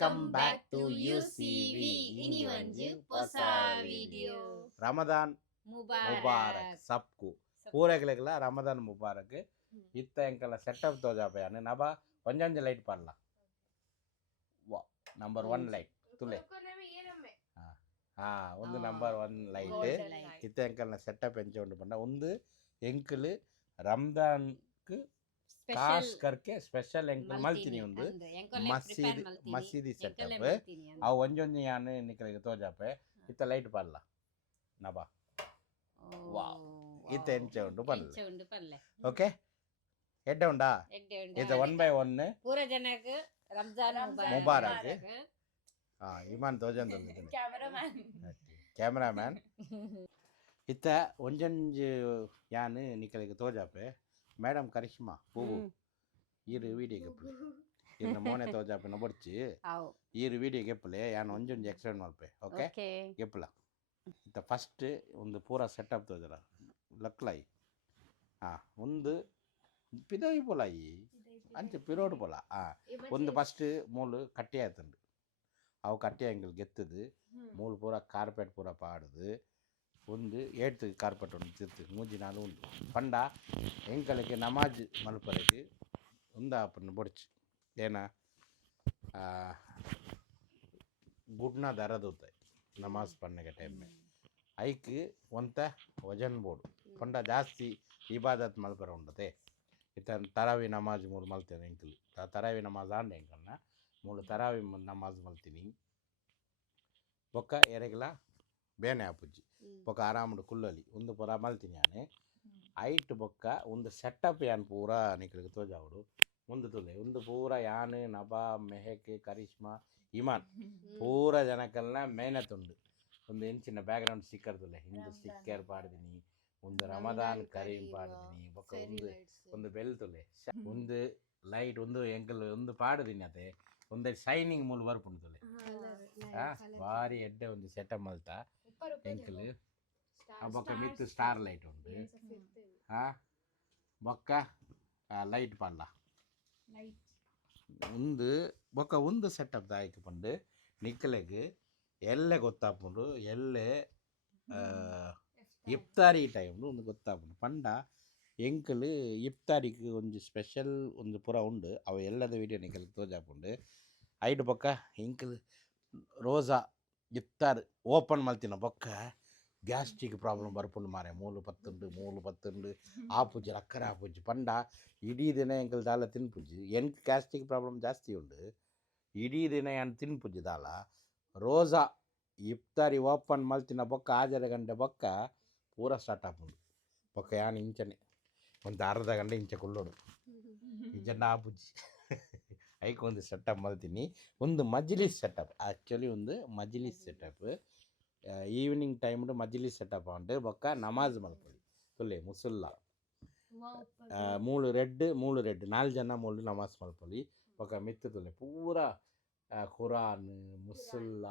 Welcome back to UCV. Ini ಒಂದು ಹೊಸ video. Ramadan Mubarak ಸಬ್ಕು ಪೂರೆಗಳೆಗಲ Ramadan Mubarak. ಇತ್ತ ಎಂಕಲ ಸೆಟಪ್ ತೋಜಾಪೆ ಅನೆ ನಬ ಒಂಜೊಂಜಿ ಲೈಟ್ ಪಾರ್ಲ. ವಾ ನಂಬರ್ 1 ಲೈಟ್ ತುಲೆ. ಹಾ ಒಂದು ನಂಬರ್ 1 ಲೈಟ್ ಇತ್ತ ಎಂಕಲ್ನ ಸೆಟಪ್ ಎಂಚ ಉಂಡು ಪಂಡ ಒಂದು ಎಂಕಲ್ ರಮದಾನ್ खास करके स्पेशल एंकल मल्तिनी उंदु मसीदी सेटअप आ ಒಂಜೊಂಜಿ ಯಾನೆ ನಿಕಲೆಗೆ ತೋಜಾಪೆ ಇತ್ತ ಲೈಟ್ ಪಾರ್ಲ ನಬಾ ವಾವ್ ಇತ್ತ ಎಂಚ ಉಂಡು ಪಲ್ಲೆ ಓಕೆ ಎಡ್ಡೆ ಉಂಡಾ ಇತ್ತ 1 ಬೈ 1 ಪೂರ ಜನಕ್ಕೆ ರಂಜಾನ್ ಮುಬಾರಕ್ ಇಮಾನ್ ತೋಜಂದು ಕ್ಯಾಮರಾಮ್ಯಾನ್ ಇತ್ತ ಒಂಜೊಂಜಿ ಯಾನೆ ನಿಕಲೆಗೆ ತೋಜಾಪೆ ಮೇಡಮ್ ಕರಿಷ್ಮಾ ಪೂವು ಈರು ವೀಡಿಯೋ ಗೆಪ್ಪಲೆ ಇನ್ನ ಮೋನೆ ತೋಜಾಪೆನ ಬೊಡ್ಚಿ ಈರು ವೀಡಿಯೋ ಗೆಪ್ಪಲೆ ಯಾನು ಒಂಜೊಂಜಿ ಎಕ್ಸ್ಪ್ಲೇನ್ ಮಲ್ಪೆ ಓಕೆ ಗೆಪ್ಪಲ ಇತ್ತ ಫಸ್ಟ್ ಒಂದು ಪೂರ ಸೆಟಪ್ ತೋಜರ ಲಕ್ಲಾಯಿ ಒಂದು ಪಿದವಿ ಪೋಲಾಯಿ ಅಂಚೆ ಪಿರೋಡ್ ಪೋಲ ಒಂದು ಫಸ್ಟ್ ಮೂಲು ಕಟ್ಟಿ ಆಯ್ತಂಡು ಅವು ಕಟ್ಟಿ ಅಂಗಲ್ ಗೆತ್ತದು ಮೂಲು ಪೂರ ಕಾರ್ಪೆಟ್ ಪೂರ ಪಾಡುದು ಒಂದು ಏಡ್ತು ಕಾರ್ಪೆಟ್ ಉಂಡು ತಿರ್ತು ಮೂಜಿ ನಾಲು ಉಂಡು ಪಂಡ ಎಂಕಲಕ್ಕೆ ನಮಾಜ್ ಮಲ್ಪರೆಗೆ ಒಂದು ಆಪನ್ನು ಬೊಡ್ಚು ಏನ ಗುಡ್ನ ದರದೂತಾಯಿ ನಮಾಜ್ ಪಣ್ಣಗೆ ಟೈಮ್ ಐಕ್ ಒಂತ ವಜನ್ ಬೋಡು ಪಂಡ ಜಾಸ್ತಿ ಇಬಾದತ್ ಮಲ್ಪರೆ ಉಂಡತೆ ಇತ್ತ ತರಾವಿ ನಮಾಜ್ ಮೂರು ಮಲ್ತೇನೆ ಎಂಕಲ್ ತರಾವಿ ನಮಾಜ್ ಆಂಡೆ ಎಂಕಲ್ನ ಮೂರು ತರಾವಿ ನಮಾಜ್ ಮಲ್ತೀನಿ ಬೊಕ್ಕ ಎರೆಗಲ ಬೇನೆ ಆಪುಜ್ಜಿ ಬೊಕ್ಕ ಆರಾಮುಡು ಕುಲ್ಲಲಿ ಒಂದು ಪೂರ ಮಲ್ತೀನಿ ಯಾನೆ ಐಟ್ ಬೊಕ್ಕ ಒಂದು ಸೆಟಪ್ ಯಾನ್ ಪೂರ ನಿಕಲಿಗೆ ತೋಜಾವುಡು ಒಂದು ತುಲೆ ಒಂದು ಪೂರ ಯಾನ್ ನಬಾ ಮೆಹಕ್ ಕರಿಷ್ಮಾ ಇಮಾನ್ ಪೂರ ಜನಕಲ್ನ ಮೇಹನತ್ ಉಂಡು ಒಂದು ಎಂಚಿನ ಬ್ಯಾಕ್ಗ್ರೌಂಡ್ ಸ್ಟಿಕ್ಕರ್ ತುಲೆ ಹಿಂದು ಸ್ಟಿಕ್ಕರ್ ಪಾಡ್ದಿನಿ ಒಂದು ರಮದಾನ್ ಕರೀಂ ಪಾಡ್ದಿನಿ ಬೊಕ್ಕ ಒಂದು ಬೆಲ್ ತುಲೆ ಒಂದು ಲೈಟ್ ಒಂದು ಎಂಕಲ್ ಒಂದು ಪಾಡ್ದಿನಿ ಅತೆ ಒಂದು ಶೈನಿಂಗ್ ಮೂಲು ಬರ್ಪುಂಡು ತುಲೆ ಬಾರಿ ಎಡ್ಡೆ ಒಂದು ಸೆಟಪ್ ಮಲ್ತ ಎಂಕಲ್ ಬೊಕ್ಕ ಮಿತ್ತು ಸ್ಟಾರ್ ಲೈಟ್ ಉಂಡು ಬೊಕ್ಕ ಲೈಟ್ ಪಾಡ್ಲ ಒಂದು ಬೊಕ್ಕ ಒಂದು ಸೆಟಪ್ ದಾಯಕ ಪಂಡು ನಿಕ್ಕಲೆಗ್ ಎಲ್ಲೆ ಗೊತ್ತಾಪುಂಡು ಎಲ್ಲೆ ಇಫ್ತಾರಿ ಟೈಮ್ ಒಂದು ಗೊತ್ತಾಪುಂಡು ಪಂಡ ಎಂಕಲ್ ಇಫ್ತಾರಿಗೆ ಒಂದು ಸ್ಪೆಷಲ್ ಒಂದು ಪೂರ ಉಂಡು ಅವ ಎಲ್ಲದ ವೀಡಿಯೋ ನಿಕ್ಕಲಿಗೆ ತೋಜಾಪುಂಡು ಐಟ್ ಬೊಕ್ಕ ಎಂಕಲ್ ರೋಜಾ ಇಫ್ತಾರ್ ಓಪನ್ ಮಲ್ತಿನ ಬೊಕ್ಕ ಗ್ಯಾಸ್ಟ್ರಿಕ್ ಪ್ರಾಬ್ಲಮ್ ಬರ್ಪುಂಡು ಮಾರೆ ಮೂಲು ಪತ್ತುಂಡು ಆಪುಜಿ ಅಕ್ಕರೆ ಆಪುಜಿ ಪಂಡ ಇಡೀ ದಿನ ಎಂಕಲ್ ದಾಲ ತಿನ್ಪುಜಿ ಎಂಕ್ ಗ್ಯಾಸ್ಟ್ರಿಕ್ ಪ್ರಾಬ್ಲಮ್ ಜಾಸ್ತಿ ಉಂಡು ಇಡೀ ದಿನ ಯಾನ್ ತಿನ್ಪುಜಿ ದಾಲ ರೋಜಾ ಇಫ್ತಾರಿ ಓಪನ್ ಮಲ್ತಿನ ಬೊಕ್ಕ ಆಜರ ಗಂಟೆ ಬೊಕ್ಕ ಪೂರ ಸ್ಟಾರ್ಟ್ ಆಪುಂಡು ಬೊಕ್ಕ ಯಾನ್ ಇಂಚನೆ ಒಂದು ಅರ್ಧ ಗಂಟೆ ಇಂಚೆ ಕುಲ್ಲೋಡು ಇಂಚಂಡ ಆಪುಜಿ ಐಕ್ ಒಂದು ಸೆಟಪ್ ಮಲ್ತೀನಿ ಒಂದು ಮಜ್ಲಿಸ್ ಸೆಟಪ್ ಆ್ಯಕ್ಚುಲಿ ಒಂದು ಮಜ್ಲಿಸ್ ಸೆಟಪ್ ಈವ್ನಿಂಗ್ ಟೈಮ್ಡು ಮಜ್ಲಿಸ್ ಸೆಟಪ್ ಉಂಡು ಬೊಕ್ಕ ನಮಾಜ್ ಮಲ್ಪೊಲಿ ತುಲೆ ಮುಸುಲ್ಲ ಮೂಲು ರೆಡ್ 4 ಜನ ಮೂಲು ನಮಾಜ್ ಮಲ್ಪೊಲಿ ಬೊಕ್ಕ ಮಿತ್ತು ತುಲೆ ಪೂರ ಖುರಾನ್ ಮುಸುಲ್ಲ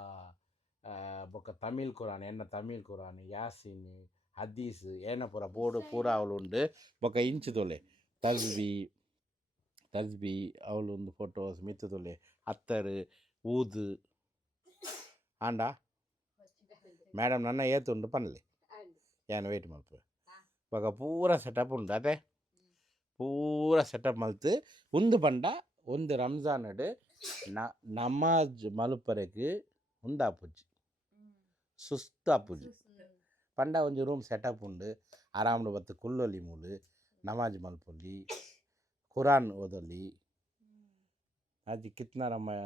ಬೊಕ್ಕ ತಮಿಳ್ ಖುರಾನ್ ಎನ್ನ ತಮಿಳ್ ಖುರಾನ್ ಯಾಸಿನ್ ಹದೀಸ್ ಏನ ಪೂರ ಬೋರ್ಡು ಪೂರ ಅವಳು ಉಂಡು ಬೊಕ್ಕ ಇಂಚು ತೊಲೆ ತಸ್ಬಿ ಅವಳು ಒಂದು ಫೋಟೋಸ್ ಮಿತ್ತು ತೊಲೆ ಹತ್ತರು ಊದು ಆಂಡ ಮೇಡಮ್ ನನ್ನ ಏತುಂಡು ಪನ್ಲೆ ಏನು ವೆಯ್ಟ್ ಮಲ್ಪೆ ಬೊಕ್ಕ ಪೂರ ಸೆಟಪ್ ಉಂಡು ಅದೇ ಪೂರ ಸೆಟಪ್ ಮಲ್ತು ಒಂದು ಪಂಡ ಒಂದು ರಂಜಾನಡ್ ನಮಾಜ್ ಮಲ್ಪರೆಗ್ ಉಂದಾಪುಜಿ ಸುಸ್ತಾಪುಜಿ ಪಂಡ ಒಂಜಿ ರೂಮ್ ಸೆಟಪ್ ಉಂಡು ಆರಾಮಡು ಬತ್ತು ಕುಲ್ಲೊಲಿ ಮೂಲು ನಮಾಜ್ ಮಲ್ಪೊಲಿ ಕುರಾನ್ ಓದೊಲಿ आज कितना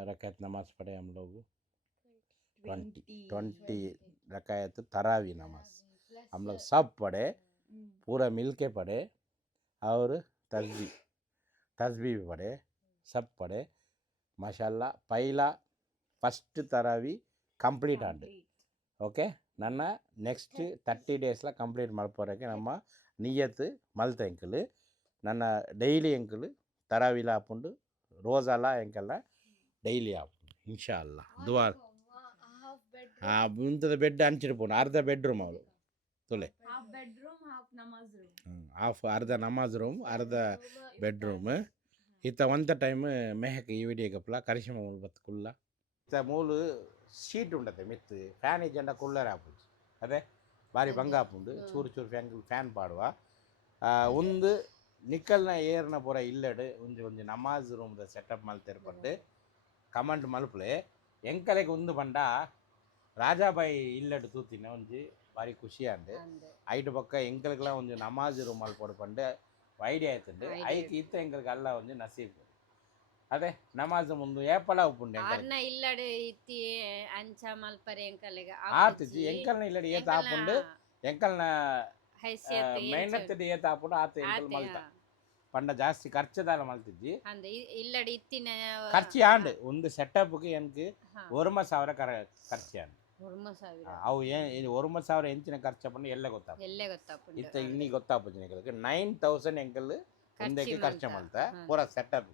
रकायत नमाज पढ़े हम लोग 20 रकायत तरावी नमाज हम लोग सब पढ़े पूरा मिल के पढ़े और तस्बी भी पढ़े सब पढ़े माशाल्लाह पहला फस्ट तरावी कंप्लीट आंड ओके ನನ್ನ ನೆಕ್ಸ್ಟ್ 30 ಡೇಸ್ಲ ಕಂಪ್ಲೀಟ್ ಮಲ್ಪೊರಕ್ಕೆ ನಮ್ಮ ನಿಯತ್ ಮಲ್ತ ಎಂಕಲ್ ನನ್ನ ಡೈಲಿ ಎಂಕಲ್ ತರಾವಿಲ ಆಪುಂಡು ರೋಜಾಲ ಎಂಕಲ್ಲ ಡೈಲಿ ಆಪುಂಡು ಇನ್ಶಾ ಅಲ್ಲಾ ದುವಾ ಮುಂತದ ಬೆಡ್ ಅಂಚಿಡ್ಪುಂಡು ಅರ್ಧ ಬೆಡ್ರೂಮ್ ಅವಳು ತುಲೆ ಹಾಫ್ ಅರ್ಧ ನಮಾಜ್ ರೂಮ್ ಅರ್ಧ ಬೆಡ್ರೂಮ್ ಇತ್ತ ಒಂತ ಟೈಮ್ ಮೆಹಕ್ ಈ ವಿಡಿಯೋ ಗಪ್ಲ ಕರಿಷ್ಮಾ ಬತ್ತು ಕುಲ್ಲ ಮೂಲು ಶೀಟ್ ಉಂಡತೆ ಮಿತ್ತು ಫ್ಯಾನ್ ಇಜ್ಜಂಡ ಕುಳ್ಳರ್ ಆಪುಜಿ ಅದೇ ಬಾರಿ ಬಂಗ ಆಪುಂಡು ಚೂರು ಚೂರು ಫ್ಯಾನ್ ಪಾಡುವ ಒಂದು ನಿಕ್ಕಲ್ನ ಏರ್ನ ಪೂರ ಇಲ್ಲಡು ಒಂಜಿ ಒಂಜಿ ನಮಾಜ್ ರೂಮ್ದ ಸೆಟಪ್ ಮಲ್ತೆರ್ ಪಂಡು ಕಮೆಂಟ್ ಮಲ್ಪಲೆ ಎಂಕಲೆಗೆ ಒಂದು ಬಂಡ ರಾಜಾಬಾಯಿ ಇಲ್ಲಡು ತೂತಿನ ಒಂಜಿ ಬಾರಿ ಖುಷಿ ಅಂಡು ಐಟ್ ಪಕ್ಕ ಎಂಕಲ್ಗೆಲ್ಲ ಒಂಜಿ ನಮಾಜ್ ರೂಮ್ ಮಲ್ಪೊಡು ಪಂಡು ಐಡಿಯಾ ಆಯ್ತುಂಡು ಐಕ್ ಇತ್ತ ಎಂಕಲ್ಗೆ ಅಲ್ಲ ಒಂಜಿ ನಸೀಬ್ ಅದೇ ನಮಾಜ್ ಮುಂದು ಏಪಲ ಉಪ್ಪುಂಡು ಆರ್ನ ಇಲ್ಲಡೆ ಇತ್ತಿ ಅಂಚ ಮಲ್ಪರೆ ಎಂಕಲೆಗ ಆತಿಜಿ ಎಂಕಲ್ನ ಇಲ್ಲಡೆ ಏತ ಆಪುಂಡು ಎಂಕಲ್ನ ಹೈಸಿಯತ್ ಮೆಹನತ್ತಿಡ್ ಏತ ಆಪುಂಡು ಆತ ಎಂಕಲ್ ಮಲ್ತ ಪಂಡ ಜಾಸ್ತಿ ಖರ್ಚದಾಲ ಮಲ್ತಿಜ್ಜಿ ಅಂದ ಇಲ್ಲಡೆ ಇತ್ತಿನ ಖರ್ಚಿ ಆಂಡ್ ಒಂದು ಸೆಟಪ್ಗೆ ಎನ್ಕ್ 1,000 ಖರ್ಚಿ ಆಂಡ್ 1,000 ಅವು ಏನು 1,000 ಎಂಚಿನ ಖರ್ಚು ಪಂಡು ಎಲ್ಲ ಗೊತ್ತಾಪ ಎಲ್ಲೇ ಗೊತ್ತಾಪುಂಡು ಇತ್ತ ಇನ್ನಿ ಗೊತ್ತಾಪುಜಿ ಎಂಕಲ್ಗೆ 9,000 ಎಂಕಲ್ ಒಂದಕ್ಕೆ ಖರ್ಚು ಮಲ್ತ ಪೂರ ಸೆಟಪ್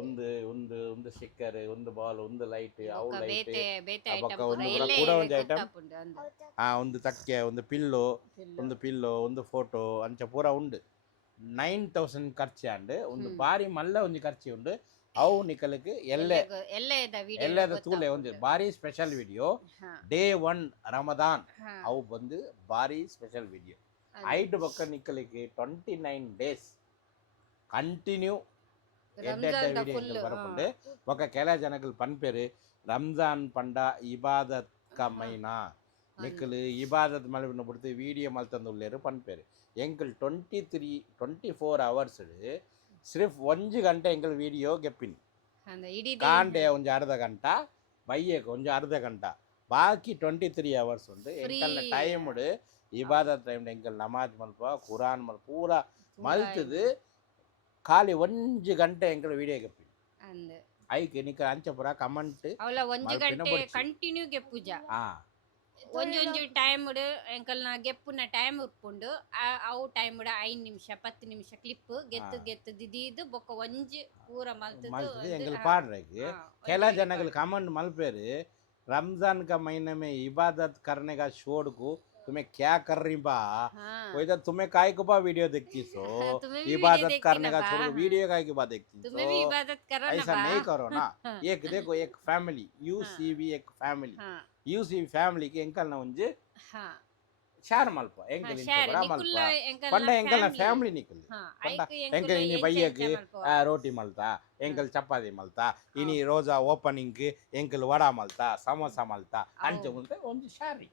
ಒಂದು ಒಂದು ಒಂದು ಸ್ಟಿಕ್ಕರ್ ಒಂದು ಬಾಲ್ ಒಂದು ಲೈಟ್ ಅವು ಲೈಟ್ ಬೇತೆ ಬೊಕ್ಕ ಒಂದು ಕೂಡ ಒಂದು ಐಟಮ್ ಒಂದು ತಕ್ಕೆ ಒಂದು ಪಿಲ್ಲೋ ಒಂದು ಫೋಟೋ ಅಂಚ ಪೂರ ಉಂಡು 9,000 ಖರ್ಚು ಆಂಡ್ ಒಂದು ಬಾರಿ ಮಲ್ಲ ಒಂಜಿ ಖರ್ಚು ಉಂಡು ಅವು ನಿಕಲ್ಗೆ ಎಲ್ಲದ ತೂಲೆ ಒಂದು ಬಾರಿ ಸ್ಪೆಷಲ್ ವಿಡಿಯೋ ಡೇ 1 ರಮದಾನ್ ಅವು ಬಂದು ಬಾರಿ ಸ್ಪೆಷಲ್ ವಿಡಿಯೋ ಐಟ್ ಬೊಕ್ಕ ನಿಕಲಿಗೆ 29 ಡೇಸ್ ಕಂಟಿನ್ಯೂ ವಿಡಿಯೋ ಬರಪುಂಡು ಬೊಕ್ಕ ಕೆಲ ಜನಗಳು ಪನ್ಪೇರು ರಂಜಾನ್ ಪಂಡ ಇಬಾದತ್ ಕ ಮೈನಾ ನಿಕ್ಕಲು ಇಬಾದತ್ ಮಲ್ಪಿನ ಬಿಡ್ತು ವಿಡಿಯೋ ಮಲ್ತಂದುಲ್ಲೇರು ಪನ್ಪೇರು ಎಂಕಲ್ 24 hours ಸಿರ್ಫ್ 1 ಗಂಟೆ ಎಂಕಲ್ ವಿಡಿಯೋ ಗೆಪ್ಪಿನಿ ಕಾಂಡೆ ಒಂಜಿ ಅರ್ಧ ಗಂಟ ಬಯ್ಯಕ್ಕೆ ಒಂಜಿ ಅರ್ಧ ಗಂಟ ಬಾಕಿ 23 hours ಉಂಡು ಎಂಕಲ್ನ ಟೈಮ್ಡ್ ಇಬಾದತ್ ಟೈಮ್ ಎಂಕಲ್ ನಮಾಜ್ ಮಲ್ಪ ಕುರಾನ್ ಮಲ್ಪ ಪೂರ ಮಲ್ತದು ಖಾಲಿ 1 ಗಂಟೆ ಎಂಕಲ್ ವಿಡಿಯೋ ಗೆಪ್ಪಿನಿ ಐಕೆ ನಿಕ ಅಂಚ ಪೂರ ಕಮೆಂಟ್ ಅವಲ 1 ಗಂಟೆ ಕಂಟಿನ್ಯೂ ಗೆಪ್ಪುಜ ಒಂಜೊಂಜಿ ಟೈಮ್ ಎಂಕಲ್ನ ಗೆಪ್ಪುನ ಟೈಮ್ ಉಪ್ಪುಂಡು ಅವು ಟೈಮ್ 5 ನಿಮಿಷ 10 ನಿಮಿಷ ಕ್ಲಿಪ್ ಗೆತ್ತು ದಿದೀದು ಬೊಕ್ಕ ಒಂಜಿ ಪೂರ ಮಲ್ತದು ಎಂಕಲ್ ಪಾಡ್ರೆಗ್ ಕೆಲ ಜನಗಳು ಕಮೆಂಟ್ ಮಲ್ಪೇರು ರಂಜಾನ್ का महीने में इबादत करने का छोड़ को तुम्हें क्या कर रही बा कोई तो तुम्हें काय को बा वीडियो देखती सो इबादत करने का छोड़ वीडियो काय की बा देखती तुम्हें भी इबादत करो ना ऐसा नहीं करो ना एक देखो एक फैमिली यूसीवी एक फैमिली यूसीवी फैमिली के ಎಂಕಲ್ ನ ಒಂಜಿ ಶಾರ್ ಮಲ್ಪ ಎಂಕಲ್ ಇಂಚ ಬರ ಮಲ್ಪ ಪಂಡ ಎಂಕಲ್ ನ ಫ್ಯಾಮಿಲಿ ನಿಕಲ್ ಪಂಡ ಎಂಕಲ್ ಇನಿ ಬಯ್ಯಕ್ಕೆ ರೋಟಿ ಮಲ್ತಾ ಎಂಕಲ್ ಚಪಾತಿ ಮಲ್ತಾ ಇನಿ ರೋಜಾ opening ಎಂಕಲ್ vada Malta samosa Malta ಅಂಚ ಮುಂದೆ ಒಂಜಿ ಶಾರಿ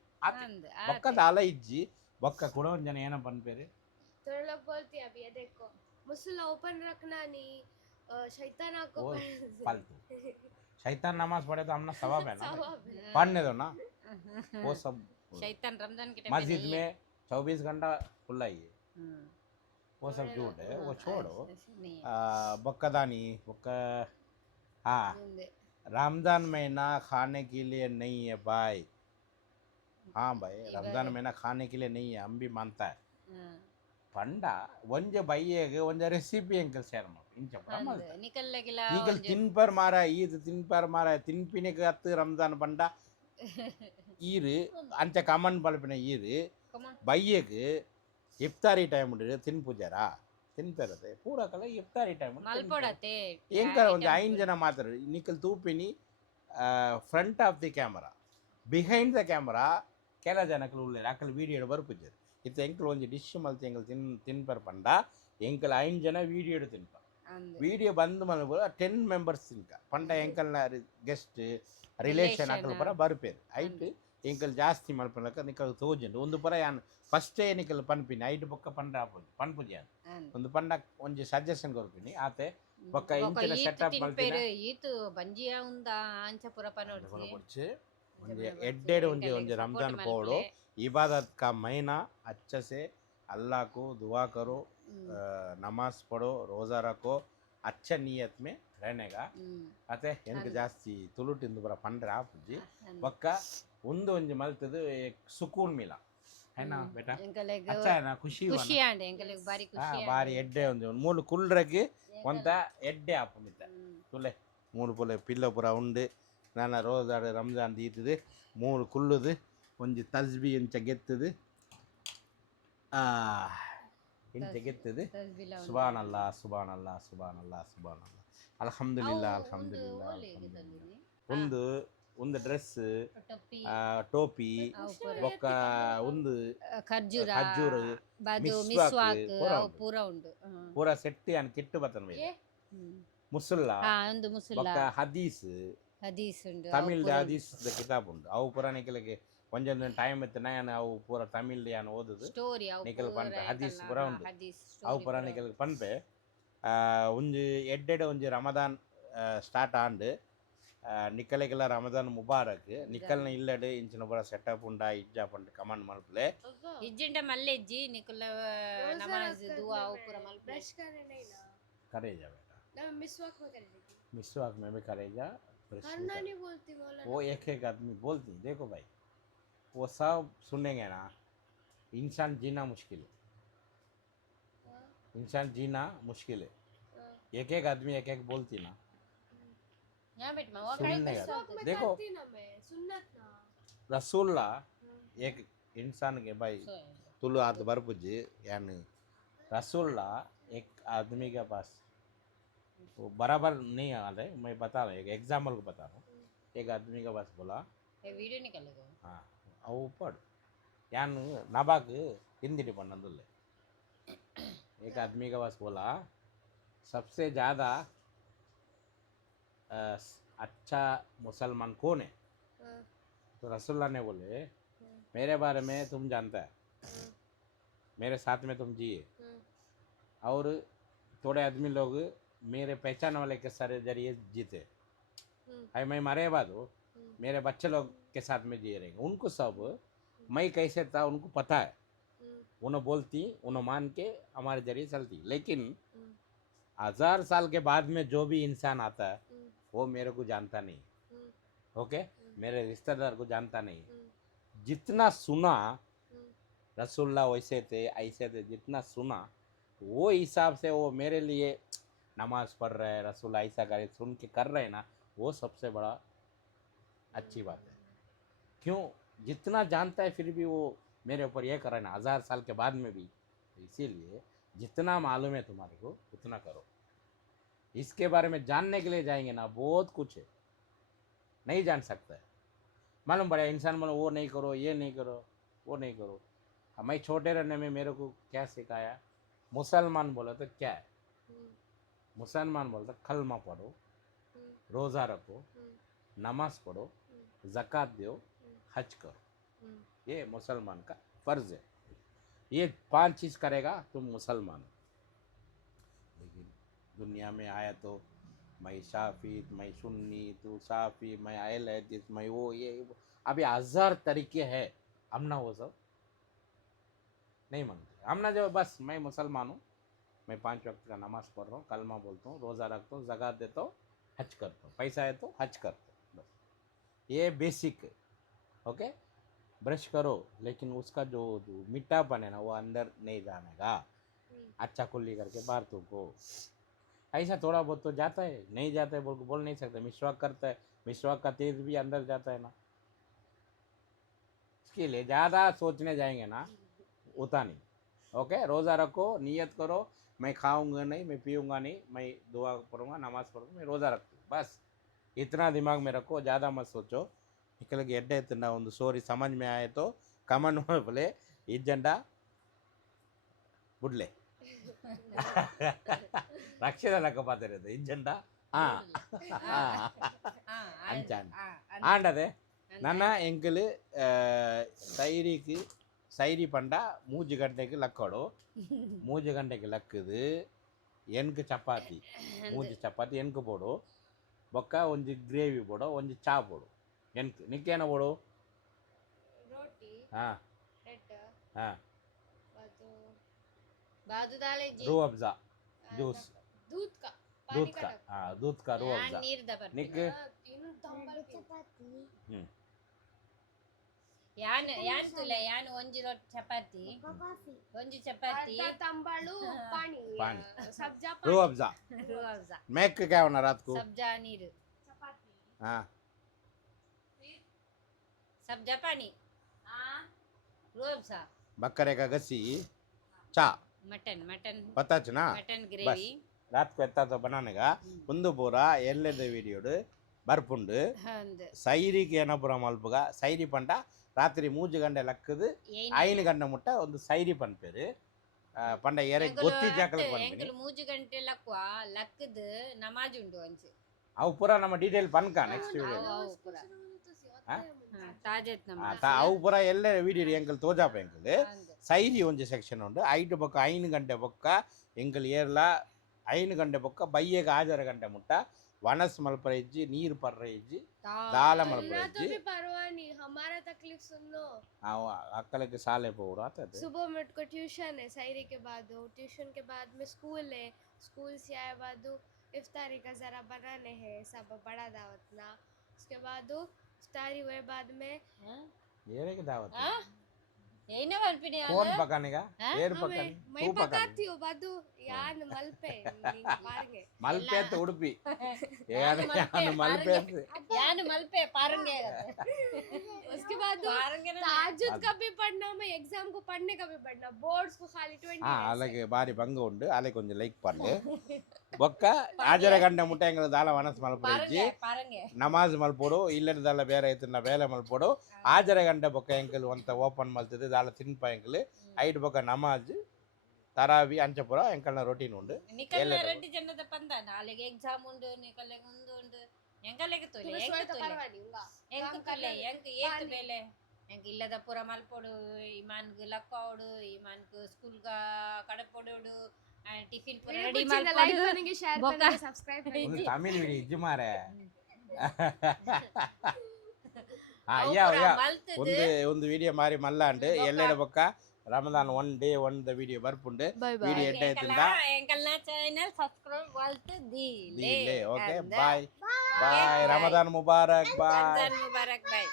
ಬೊಕ್ಕದ ಅಲ ಇಜ್ಜಿ ಬೊಕ್ಕ ಕೂಡ ಒಂದ್ ಜನ ಏನ ಪನ್ಪೇರು थोड़ा बोलती अभी ये देखो मुसल्ला ओपन रखना नहीं शैतान को फालतू शैतान नमाज पढ़े तो हमने सवाब है ना पढ़ने दो ना वो सब शैतान रमजान के मस्जिद में 24 घंटा खुला ही है वो सब झूठ है वो छोड़ो बक्कदानी बक्का हाँ रमजान महीना खाने के लिए नहीं है भाई हाँ भाई रमजान महीना खाने के लिए नहीं है हम भी मानता है ಪಂಡ ಒಂಜ ಬಯ್ಯಗೆ ಒಂಜ ರೆಸಿಪಿ ಎಂಕಲ್ ಶೇರ್ ಮಾಡಿ ಇಂಚ ಈಗಲ್ ತಿನ್ಪರ್ ಮಾರ ಈದ್ ತಿನ್ಪರ್ ಮಾರ ತಿನ್ಪಿನಿಗೆ ಹತ್ತು ರಂಜಾನ್ ಪಂಡ ಈರು ಅಂಚ ಕಮನ್ ಬಲ್ಪಿನ ಈರು ಬಯ್ಯಗೆ ಇಫ್ತಾರಿ ಟೈಮ್ ಉಂಡು ತಿನ್ಪುಜಾರ ತಿನ್ಪೇರತೆ ಪೂರಕಲ ಇಫ್ತಾರಿ ಟೈಮ್ ಎಂಕಲ ಒಂದು 5 ಜನ ಮಾತ್ರ ನಿಕಲ್ ತೂಪಿನಿ front of the camera behind the camera ಕೆಲ ಜನಕಲು ಉಳ್ಳೇರು ಅಕಲ್ ವೀಡಿಯೋ ಬರ್ಪುಜಾರು ಇತ್ತು ಎಂಕಲ್ ಒಂಜಿ ಡಿಶ್ ಮಲ್ತಿ ಎಂಕಲ್ ತಿನ್ಪರ್ ಪಂಡ ಎಂಕಲ್ 5 ಜನ ವೀಡಿಯೋ ತಿನ್ಪ ವೀಡಿಯೋ ಬಂದು ಮಲ್ಪುರ 10 ಮೆಂಬರ್ಸ್ ತಿನ್ಕ ಪಂಡ ಎಂಕಲ್ನ ಗೆಸ್ಟ್ ರಿಲೇಷನ್ ಅಕಲ್ ಪರ ಬರ್ಪೇರು ಐಟ್ ಎಂಕಲ್ ಜಾಸ್ತಿ ಮಲ್ಪನಕ ನಿಕಲ್ ತೋಜುಂಡು ಒಂದು ಪರ ಯಾನ್ ಫಸ್ಟೇ ನಿಕಲ್ ಪನ್ಪಿನಿ ಐಟ್ ಬೊಕ್ಕ ಪಂಡ ಪನ್ಪುಜಿ ಒಂದು ಪಂಡ ಒಂಜಿ ಸಜೆಷನ್ ಕೊರ್ಪಿನಿ ಆತೆ ಬೊಕ್ಕ ಇಂಚಿನ ಸೆಟಪ್ ಮಲ್ತಿನ ಈತು ಬಂಜಿಯಾ ಉಂದಾ ಅಂಚ ಪುರ ಪನೋಡ್ಸಿ एडेड ಒಂಜಿ रमजान पोड़ो इबादत का महीना अच्छे से अल्लाह को दुआ करो नमाज पढ़ो रोज़ा रखो अच्छा नियत में रहने का अते इनके जास्ती तुलुटिंदु बरा पंड्रे आपुजी बक्का उंदु ಒಂಜಿ मल्तदु एक सुकून मिला है ना बेटा अच्छा है ना खुशी आंडे ಎಂಕಲೆಗ್ ಬಾರಿ ಖುಷಿ ಬಾರಿ ಎಡ್ಡೆ ಒಂಜಿ ಮೂಲು ಕುಲ್ರಗೆ ಒಂತ ಎಡ್ಡೆ ಆಪುಮಿತ ತುಲೆ ಮೂಲು ಪೊಲೆ ಪಿಲ್ಲ ಪುರ ಉಂಡು ನಾನು ರೋಜಾಡು ರಂಜಾನ್ ದೀತದು 3 ಕುಲ್ಲುದು ಒಂಜಿ ತಸ್ಬಿ ಇಂಚ ಗೆತ್ತದು ಇಂಚ ಗೆತ್ತದು ಸುಬಾನಲ್ಲಾ ಸುಬಾನಲ್ಲಾ ಸುಬಾನಲ್ಲಾ ಸುಬಾನಲ್ಲಾ ಅಲ್ಹಮ್ದುಲಿಲ್ಲಾ ಅಲ್ಹಮ್ದುಲಿಲ್ಲಾ ಒಂದು ಒಂದು ಡ್ರೆಸ್ टोपी ಟೋಪಿ ಅವು ಪೂರ ಬೊಕ್ಕ ಒಂದು ಖರ್ಜೂರ ಖರ್ಜೂರ ಬಾದು ಮಿಸ್ವಾಕ್ ಮಿಸ್ವಾಕ್ ಪೂರ ಅವು ಉಂಡು. ಪೂರ ಉಂಡು ಪೂರ ಸೆಟ್ಟಿ ಅನ್ ಕಿಟ್ಟು ಬತ್ತನ ಮೇಲೆ ಹ್ಮ್. ಮುಸುಲ್ಲ ಒಂದು ಮುಸುಲ್ಲ ಬೊಕ್ಕ ಹದೀಸ್ ಹದೀಸ್ ಉಂಡು ತಮಿಳ್ ಹದೀಸ್ ಕಿತಾಬ್ ಉಂಡು ಅವು ಪೂರ ನಿಖಿಲಿಗೆ ಒಂದೊಂದು ಟೈಮ್ ಇತ್ತು ನಾನು ಅವು ಪೂರ ತಮಿಳ್ ಯಾನು ಓದುದು ಸ್ಟೋರಿ ಅವು ನಿಖಲ್ ಪೂರ ಪನ್ಪೆ ಹದೀಸ್ ಎಂಕಲ್ನ ಪೂರ ಉಂಡು ಹದೀಸ್ ಅವು story ಪೂರ ಪೂರ ನಿಖಲ್ ಪನ್ಪೆ ಒಂಜಿ ಎಡ್ಡೆಡೆ ಒಂಜಿ ರಮದಾನ್ ಸ್ಟಾರ್ಟ್ ಆಂಡ್ ನಿಕ್ಕಲೆಗೆಲ್ಲ ರಮದಾನ್ ಮುಬಾರಕ್ ನಿಕ್ಕಲ್ನ ಇಲ್ಲಡೆ ಇಂಚಿನ ಪೂರ ಸೆಟಪ್ ಉಂಡ ಇಜ್ಜಾ ಪಂಡ್ ಕಮಾಂಡ್ ಮಲ್ಪಲೆ ಇಜ್ಜೆಂಡ ಮಲ್ಲೆಜ್ಜಿ ನಿಕುಲ ನಮಾಜ್ ದುವಾ ಅವು ಪೂರ ಮಲ್ಪೆ ब्रश करने नहीं ना करेजा बेटा ना मिसवाक में कर लेती मिसवाक में भी करेजा ब्रश भी करना करे। नहीं बोलती मौलाना वो एक एक आदमी बोलती देखो भाई वो सब सुनेंगे ना इंसान जीना मुश्किल है हाँ, इंसान जीना मुश्किल है हाँ। एक आदमी एक बोलती ना यहाँ बैठ मैं वो सुनने कहीं का। मिसवाक में देखो। करती ना मैं सुन्नत ना रसूल्ला हाँ। एक इंसान के भाई सोए। तुलु हाथ बरपुज यानी रसूल्ला एक आदमी के पास वो बराबर नहीं आ रहे मैं बता रहा हूँ एक एग्जाम्पल को बता रहा हूँ एक आदमी के पास बोला ये वीडियो निकलेगा हाँ वो पढ़ यान नबाक हिंदी पढ़ने एक आदमी के पास बोला सबसे ज़्यादा अच्छा मुसलमान कौन है हाँ, तो रसूलुल्लाह ने बोले मेरे बारे में तुम जानता है हाँ, मेरे साथ में तुम जिए हाँ, और थोड़े आदमी लोग मेरे पहचान वाले के सारे जरिए जीते हाँ, अरे मैं मरे बाद हो हाँ, मेरे बच्चे लोग के साथ में जी रहेंगे उनको सब मैं कैसे था उनको पता है हाँ, उन्हें बोलती उन्हें मान के हमारे जरिए चलती लेकिन हाँ, 1000 साल के बाद में जो भी इंसान आता है हाँ, वो मेरे को जानता नहीं हाँ, ओके मेरे रिश्तेदार को जानता नहीं हाँ, जितना सुना हाँ, रसूलुल्लाह वैसे थे ऐसे थे जितना सुना वो हिसाब से वो मेरे लिए नमाज पढ़ रहे हैं रसूलुल्लाह ऐसा करे सुन के कर रहे हैं ना वो सबसे बड़ा अच्छी बात है क्यों जितना जानता है फिर भी वो मेरे ऊपर ये कर रहा है ना 1000 साल के बाद में भी इसीलिए जितना मालूम है तुम्हारे को उतना करो इसके बारे में जानने के लिए जाएंगे ना बहुत कुछ है नहीं जान सकता है मालूम पड़ेगा इंसान बोलो वो नहीं करो ये नहीं करो वो नहीं करो मैं छोटे रहने में मेरे को क्या सिखाया मुसलमान बोला तो क्या है हाँ, मुसलमान बोलता कलमा पढ़ो हाँ, रोज़ा रखो हाँ, नमाज पढ़ो ज़कात दो हज करो हाँ, ये मुसलमान का फ़र्ज़ है ये 5 चीज़ करेगा तुम मुसलमान हो लेकिन दुनिया में आया तो मैं शाफी मैं सुन्नी तू साफ़ी मैं अहल हदीस मैं वो ये वो। अभी 1000 तरीके हैं हम ना वो सब नहीं मानते हम ना जो बस मैं मुसलमान हूँ मैं 5 वक्त का नमाज पढ़ रहा हूँ कलमा बोलता हूँ रोज़ा रखता हूँ ज़कात देता हूँ हज करता हूँ पैसा है तो हज करता हूँ बस ये बेसिक है ओके ब्रश करो लेकिन उसका जो मीठापन है ना वो अंदर नहीं जाने का अच्छा कुल्ली करके बाहर तुमको ऐसा थोड़ा बहुत तो जाता है नहीं जाता है बोल नहीं सकते मिसवाक करता है मिसवाक का तेज भी अंदर जाता है ना इसके लिए ज़्यादा सोचने जाएंगे ना होता नहीं ओके रोज़ा रखो नियत करो मैं खाऊंगा नहीं मैं पीऊँगा नहीं मैं दुआ पढ़ूंगा नमाज पढ़ूंगा मैं रोज़ा रखती हूँ बस इतना दिमाग में रखो ज़्यादा मत सोचो निकल एड्डे इतना ಒಂದು स्टोरी समझ में आए तो कमेंट में बोले इज्जंडा बुडले रक्षण लक पाते रहते इज्जंडा ಅಂಚಾನ್ ಆಂಡದೆ ನನ್ನ ಎಂಕಲ್ ಸೈರಿಗೆ ಸೈರಿ ಪಂಡ 3 ಗಂಟೆಗೆ ಲಕ್ಕೋಡು 3 ಗಂಟೆಗೆ ಲಕ್ಕದು ಎನ್ಕು ಚಪಾತಿ 3 ಚಪಾತಿ ಎನ್ಕು ಬೋಡು ಬೊಕ್ಕ ಒಂಜಿ ಗ್ರೇವಿ ಬೋಡು ಒಂಜಿ ಚಾ ಬೋಡು ಎನ್ಕು ನಿಕ್ಕೇನ ಬೋಡು रोटी ಹಾಂ ब्रेड ಹಾಂ बातो बादू दाले जी ರೂ ಅಫ್ಜಾ ಜ್ಯೂಸ್ दूध का दूध पानी का का हाँ दूध का रू यान अफ़ज़ा नीर दबर निक तीनों तंबल यान तुला यान ಒಂಜಿ ರೊಟ್ಟಿ ಚಪಾತಿ ಒಂಜಿ ಚಪಾತಿ आधा तंबालू पानी पानी। सब्जा रू पानी अफ़ज़ा ರೂಅಫ್ಜಾ मैक क्या होना रात को सब्जा नीर चपाती हाँ सब्जा पानी रूअफ्ज़ा बकरे का गसी चा मटन मटन पता च ना मटन बस ग्रेवी रात को एत्ता तो बनाने का ಒಂದು ಪೂರ ಎಲ್ಲೆದ ವಿಡಿಯೋಡು ಬರ್ಪುಂಡು ಅಂದ್ ಸೈರಿಗೆ ಏನಪುರ ಮಲ್ಪುಗ ಸೈರಿ ಪಂಡ ರಾತ್ರಿ 3 ಗಂಟೆ ಲಕ್ಕದು ಏನ್ 5 ಗಂಟೆ ಮುಟ್ಟ ಒಂದು ಸೈರಿ ಪನ್ಪೇರು ಪಂಡ ಎರೆ ಗೊತ್ತಿ ಜಾಕಲಕ್ಕೆ ಪನ್ಪೇರು ಎಂಕಲ್ 3 ಗಂಟೆ ಲಕ್ವಾ ಲಕ್ಕದ್ ನಮಾಜ್ ಉಂಡು ಅಂಚೆ ಅವು ಪೂರ ನಮ್ಮ ಡೀಟೇಲ್ ಪನ್ಕ ನೆಕ್ಸ್ಟ್ ವಿಡಿಯೋ ಅವು ಪೂರ ತಾಜೆತ್ ನಮ್ಮ ಅವು ಪೂರ ಎಲ್ಲ ವಿಡಿಯೋ ಎಂಕಲ್ ತೋಜಾಪ ಎಂಕಲ್ ಅಂದ್ ಸೈರಿ ಒಂಜಿ ಸೆಕ್ಷನ್ ಉಂಡು 5 ಬೊಕ್ಕ 5 ಗಂಟೆ ಬೊಕ್ಕ ಎಂಕಲ್ ಏರ್ಲ 5 ಗಂಟೆ ಬೊಕ್ಕ ಬಯ್ಯಗ 6 ಗಂಟೆ ಮುಟ್ಟ ವನಸ್ ಮಲ್ಪರ ಇಜ್ಜಿ ನೀರು ಪರ್ರ ಇಜ್ಜಿ ದಾಲ ಮಲ್ಪರ ना तो ಇಜ್ಜಿ भी परवाह नहीं हमारा तकलीफ सुन लो ಅವ ಅಕ್ಕಲಕ್ಕೆ ಸಾಲೆ ಪೋರು ಆತದೆ सुबह मेरे को ट्यूशन है सायरी के बाद हो ट्यूशन के बाद में स्कूल है स्कूल से आए बाद इफ्तारी का ज़रा बनाने हैं सब बड़ा दावत ना उसके बाद इफ्तारी हुए बाद में ಏರಿಗೆ ದಾವತ್ ಏನ ಬರ್ಪಿನಿ ಫೋನ್ ಪಕಾನಿಗ ಏರ್ ಪಕಾನಿ मैं ತೂ ಪಕಾನಿ पकाती हूँ बादू यान मलपे पारेंगे ಮಲ್ಪೆ ಅಂತ ಉಡುಪಿ ಯಾನು ಮಲ್ಪೆ ಅಂತ ಯಾನು ಮಲ್ಪೆ ಪಾರಂಗೆ उसके बाद ಪಾರಂಗೆ ताजुद का भी पढ़ना मैं एग्जाम को पढ़ने का भी पढ़ना बोर्ड्स को खाली 20 అలాగే భారీ భంగ ఉండు అలాగే కొంచెం లైక్ పర్లే బొక్క ఆజర గంట ముట్ట ఎంగల దాల వనస్ మల్పడి ಪಾರಂಗೆ ಪಾರಂಗೆ ನಮಾಜ್ ಮಲ್ಪೋಡು ಇಲ್ಲದ ದಾಲ ಬೇರೆ ಐತನ ಬೇಲೆ ಮಲ್ಪೋಡು ಆಜರ ಗಂಟೆ ಬೊಕ್ಕ ಎಂಕಲ್ ಒಂತ ಓಪನ್ ಮಲ್ತದೆ ದಾಲ ತಿನ್ಪ ಎಂಕಲ್ 5 ಬೊಕ್ಕ ನಮಾಜ್ ತರಾವಿ ಅಂಚಪುರ ಎಂಕಲ್ನ ರೊಟೀನ್ ಉಂಡು ನಿಕಲ್ಲ ರೆಡ್ಡಿ ಜನದ ಪಂದ ನಾಳೆಗೆ ಎಕ್ಸಾಮ್ ಉಂಡು ನಿಕಲ್ಲೆಗೆ ಉಂಡು ಉಂಡು ಎಂಕಲೆಗೆ ತೊಲೆ ಎಂಕ ತೊಲೆ ಎಂಕ ತೊಲೆ ಎಂಕ ಏತ್ ಬೇಲೆ ಎಂಕ ಇಲ್ಲದ ಪುರ ಮಲ್ಪೋಡು ಇಮಾನ್ಗ್ ಲಕ್ಕೋಡು ಇಮಾನ್ಗ್ ಸ್ಕೂಲ್ಗ ಕಡಪೋಡು ಟಿಫಿನ್ ಪುರ ರೆಡಿ लाइक ಮಾಡ್ಕೊಂಡು करेंगे शेयर बोका। करेंगे सब्सक्राइब करेंगे ಒಂದು ತಮಿಳ್ ವಿಡಿ ಇಜ್ಜು ಮಾರೆ ಅವು ಅಯ್ಯ ಪುರ ಅಯ್ಯ ಮಲ್ತದು ಒಂದು ವಿಡಿಯೋ ಮಾರಿ ಮಲ್ಲ ಅಂಡು ಎಲ್ಲೆಡೆ ಬೊಕ್ಕ ರಮದಾನ್ 1 day 1 ವಿಡಿಯೋ ಬರ್ಪುಂಡು बाय ವಿಡಿಯೋ ಎಡ್ಡ ಐತಿಂದ ಎಂಕಲ್ನ ಚಾನೆಲ್ ಸಬ್ಸ್ಕ್ರೈಬ್ ವಾಲ್ತದಿಲೆ ಓಕೆ ಬಾಯ್ ಬಾಯ್ ರಮದಾನ್ ಮುಬಾರಕ್ ಬಾಯ್ ರಂಜಾನ್ ಮುಬಾರಕ್ ಬಾಯ್